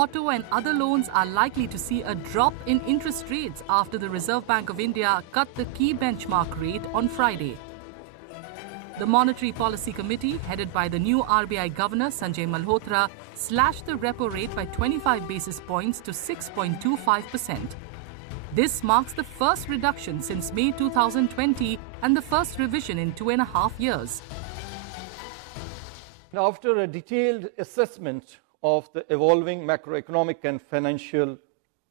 auto and other loans are likely to see a drop in interest rates after the Reserve Bank of India cut the key benchmark rate on Friday. The Monetary Policy Committee, headed by the new RBI Governor Sanjay Malhotra, slashed the repo rate by 25 basis points to 6.25%. This marks the first reduction since May 2020 and the first revision in 2.5 years. After a detailed assessment of the evolving macroeconomic and financial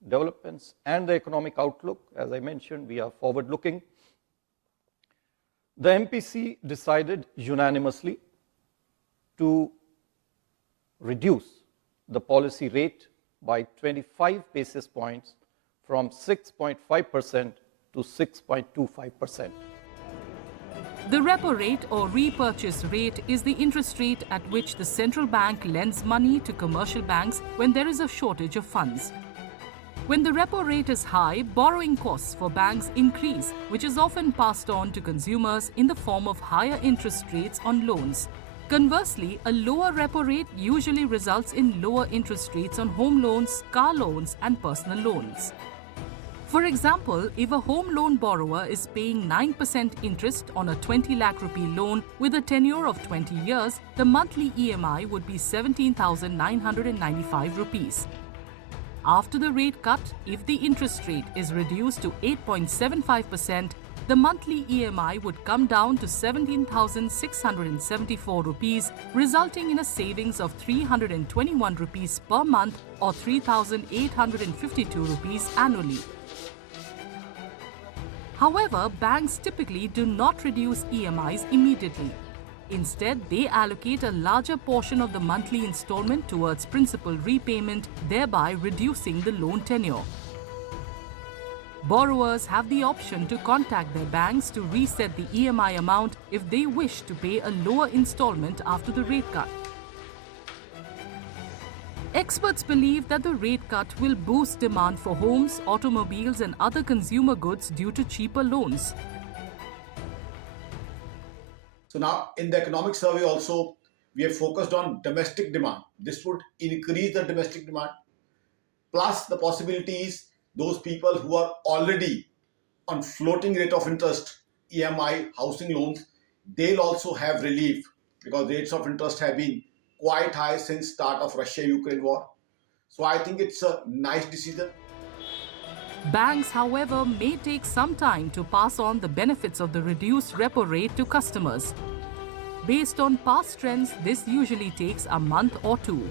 developments and the economic outlook, as I mentioned, we are forward-looking, the MPC decided unanimously to reduce the policy rate by 25 basis points from 6.5% to 6.25%. The repo rate or repurchase rate is the interest rate at which the central bank lends money to commercial banks when there is a shortage of funds. When the repo rate is high, borrowing costs for banks increase, which is often passed on to consumers in the form of higher interest rates on loans. Conversely, a lower repo rate usually results in lower interest rates on home loans, car loans, and personal loans. For example, if a home loan borrower is paying 9% interest on a 20 lakh rupee loan with a tenure of 20 years, the monthly EMI would be 17,995 rupees. After the rate cut, if the interest rate is reduced to 8.75%, the monthly EMI would come down to 17,674 rupees, resulting in a savings of 321 rupees per month or 3,852 rupees annually. However, banks typically do not reduce EMIs immediately. Instead, they allocate a larger portion of the monthly installment towards principal repayment, thereby reducing the loan tenure. Borrowers have the option to contact their banks to reset the EMI amount if they wish to pay a lower installment after the rate cut. Experts believe that the rate cut will boost demand for homes, automobiles, and other consumer goods due to cheaper loans. So now in the economic survey also, we have focused on domestic demand. This would increase the domestic demand. Plus the possibilities, those people who are already on floating rate of interest, EMI, housing loans, they'll also have relief because rates of interest have been quite high since start of Russia-Ukraine war. So I think it's a nice decision. Banks, however, may take some time to pass on the benefits of the reduced repo rate to customers. Based on past trends, this usually takes a month or two.